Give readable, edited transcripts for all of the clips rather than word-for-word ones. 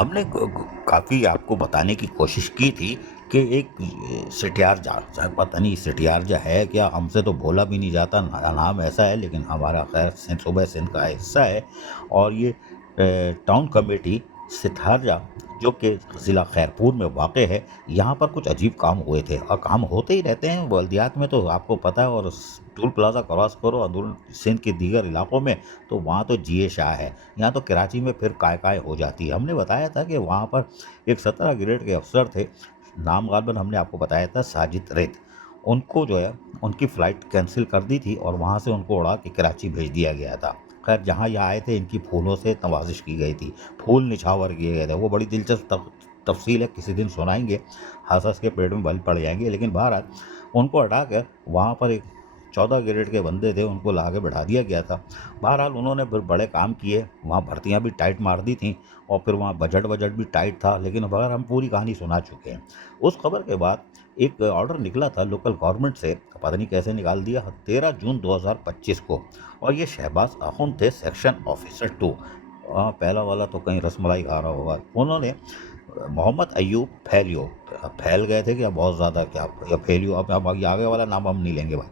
हमने काफ़ी आपको बताने की कोशिश की थी कि एक सिटियारजा, पता नहीं सिटियारजा है क्या, हमसे तो बोला भी नहीं जाता, नाम ऐसा है, लेकिन हमारा खैर सूबे सिंध का हिस्सा है। और ये टाउन कमेटी सितारजा जो कि ज़िला खैरपुर में वाक़ है, यहाँ पर कुछ अजीब काम हुए थे और काम होते ही रहते हैं बल्दियात में, तो आपको पता है। और टोल प्लाज़ा क्रॉस करो अंदरून सिंध के दीगर इलाकों में, तो वहाँ तो जिए शाह है। यहाँ तो कराची में फिर काय हो जाती है। हमने बताया था कि वहाँ पर एक 17 ग्रेड के अफ़सर थे, नाम ग़ालिबन हमने आपको बताया था साजिद रेत। उनको जो है उनकी फ़्लाइट कैंसिल कर दी थी और वहाँ से उनको उड़ा के कराची भेज दिया गया था। खैर जहाँ ये आए थे इनकी फूलों से नवाज़िश की गई थी, फूल निछावर किए गए थे। वो बड़ी दिलचस्प तफ़सील है, किसी दिन सुनाएँगे, हँस-हँस के पेट में बल पड़ जाएँगे। लेकिन बहरहाल उनको हटा कर वहाँ पर एक 14 ग्रेड के बंदे थे, उनको ला के बैठा दिया गया था। बहरहाल उन्होंने फिर बड़े काम किए, वहाँ भर्तियाँ भी टाइट मार दी थीं और फिर वहाँ बजट भी टाइट था। लेकिन बहरहाल हम पूरी कहानी सुना चुके हैं। उस खबर के बाद एक ऑर्डर निकला था लोकल गवर्नमेंट से, पता नहीं कैसे निकाल दिया, 13 जून 2025 को। और ये शहबाज आखुन थे, सेक्शन ऑफिसर 2। पहला वाला तो कहीं रसमलाई खा रहा होगा। उन्होंने मोहम्मद अयूब फैलियो, फैल गए थे क्या बहुत ज़्यादा, क्या या फैलियो, अब ये आगे वाला नाम हम नहीं लेंगे भाई।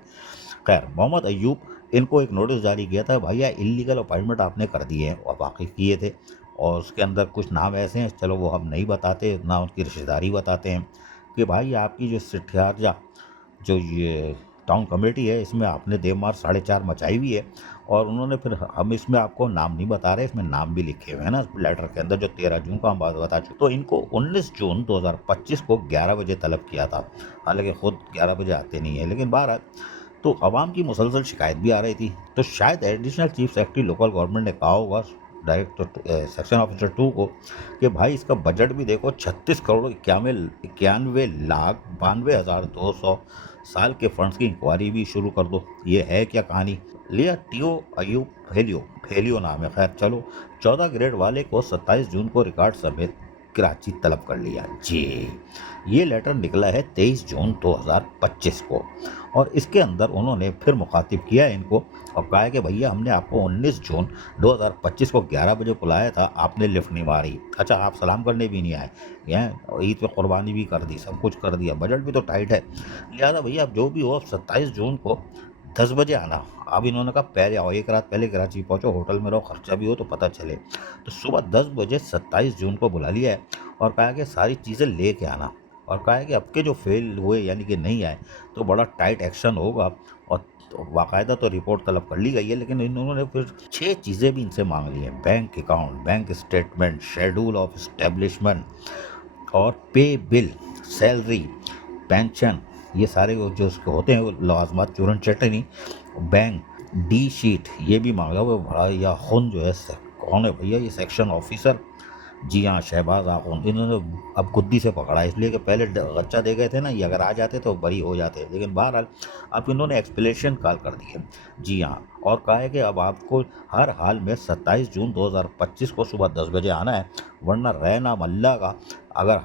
खैर मोहम्मद अयूब, इनको एक नोटिस जारी किया था, भैया इल्लीगल अपॉइंटमेंट आपने कर दिए हैं, और वाकई किए थे। और उसके अंदर कुछ नाम ऐसे हैं, चलो वो हम नहीं बताते, ना उनकी रिश्तेदारी बताते हैं, कि भाई आपकी जो सिटियारजा जो ये टाउन कमेटी है, इसमें आपने देमार 4.5 मचाई हुई है। और उन्होंने फिर, हम इसमें आपको नाम नहीं बता रहे, इसमें नाम भी लिखे हुए हैं ना लेटर के अंदर, जो 13 जून को हम बात बता चुके। तो इनको 19 जून 2025 को 11 बजे तलब किया था। हालांकि खुद 11 बजे आते नहीं है, लेकिन बहरहाल तो अवाम की मुसलसल शिकायत भी आ रही थी। तो शायद additional chief secretary local government ने कहा होगा डायरेक्टर सेक्शन ऑफिसर 2 को कि भाई इसका बजट भी देखो, 36 करोड़ 91 लाख 92,200 साल के फंड्स की इंक्वायरी भी शुरू कर दो। ये है क्या कहानी। लिया टीओ अयूब फेलियो नाम है। खैर चलो, 14 ग्रेड वाले को 27 जून को रिकॉर्ड समेत कराची तलब कर लिया जी। ये लेटर निकला है 23 जून 2025 को। और इसके अंदर उन्होंने फिर मुखातिब किया इनको और कहा है कि भैया हमने आपको 19 जून 2025 को 11 बजे बुलाया था, आपने लिफ्ट नहीं मारी। अच्छा, आप सलाम करने भी नहीं आए हैं, ईद पे कुर्बानी भी कर दी, सब कुछ कर दिया, बजट भी तो टाइट है। लिहाजा भैया आप जो भी हो, 27 जून को 10 बजे आना। अब इन्होंने कहा पहले आओ, एक रात पहले कराची पहुँचो, होटल में रहो, खर्चा भी हो तो पता चले। तो सुबह 10 बजे 27 जून को बुला लिया है और कहा कि सारी चीज़ें ले के आना। और कहा है कि अब के जो फेल हुए यानी कि नहीं आए तो बड़ा टाइट एक्शन होगा। और तो बाकायदा तो रिपोर्ट तलब कर ली गई है, लेकिन इन्होंने फिर 6 चीज़ें भी इनसे मांग ली हैं। Bank account, bank statement, schedule of establishment और पे बिल, सैलरी, पेंशन, ये सारे वो जो उसके होते हैं वो लवाजमात, चूरन चटनी, बैंक डी शीट, ये भी मांगा। वो बड़ा या खून जो है, कौन है भैया ये सेक्शन ऑफिसर। जी हाँ, शहबाज आखून। इन्होंने अब गुद्दी से पकड़ा, इसलिए कि पहले गच्चा दे गए थे ना, ये अगर आ जाते तो बरी हो जाते। लेकिन बहरहाल अब इन्होंने एक्सप्लेनेशन कॉल कर दिए। जी हाँ, और कहा है कि अब आपको हर हाल में 27 जून 2025 को सुबह 10 बजे आना है, वरना रहना मल्ला का। अगर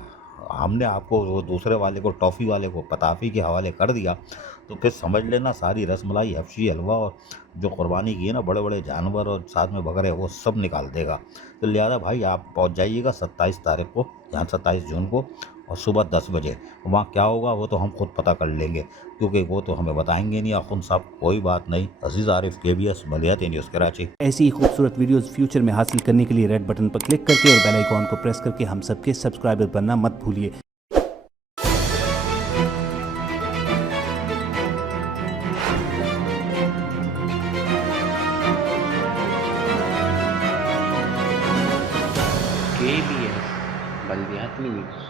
हमने आपको वो दूसरे वाले को, टॉफ़ी वाले को पताफ़ी के हवाले कर दिया तो फिर समझ लेना सारी रसमलाई, हफशी हलवा और जो कुर्बानी की है ना, बड़े बड़े जानवर और साथ में बकरे, वो सब निकाल देगा। तो लिहाजा भाई आप पहुंच जाइएगा 27 तारीख को, यहाँ 27 जून को, और सुबह 10 बजे। वहाँ क्या होगा वो तो हम खुद पता कर लेंगे, क्योंकि वो तो हमें बताएंगे नहीं आखुन साहब। कोई बात नहीं। अजीज़ आरिफ, KBS मलियाती न्यूज़ कराची। ऐसी ही खूबसूरत वीडियोस फ्यूचर में हासिल करने के लिए रेड बटन पर क्लिक करके और बेल आइकॉन को प्रेस करके हम सबके सब्सक्राइबर बनना मत भूलिए। KBS बल्दियाती न्यूज़।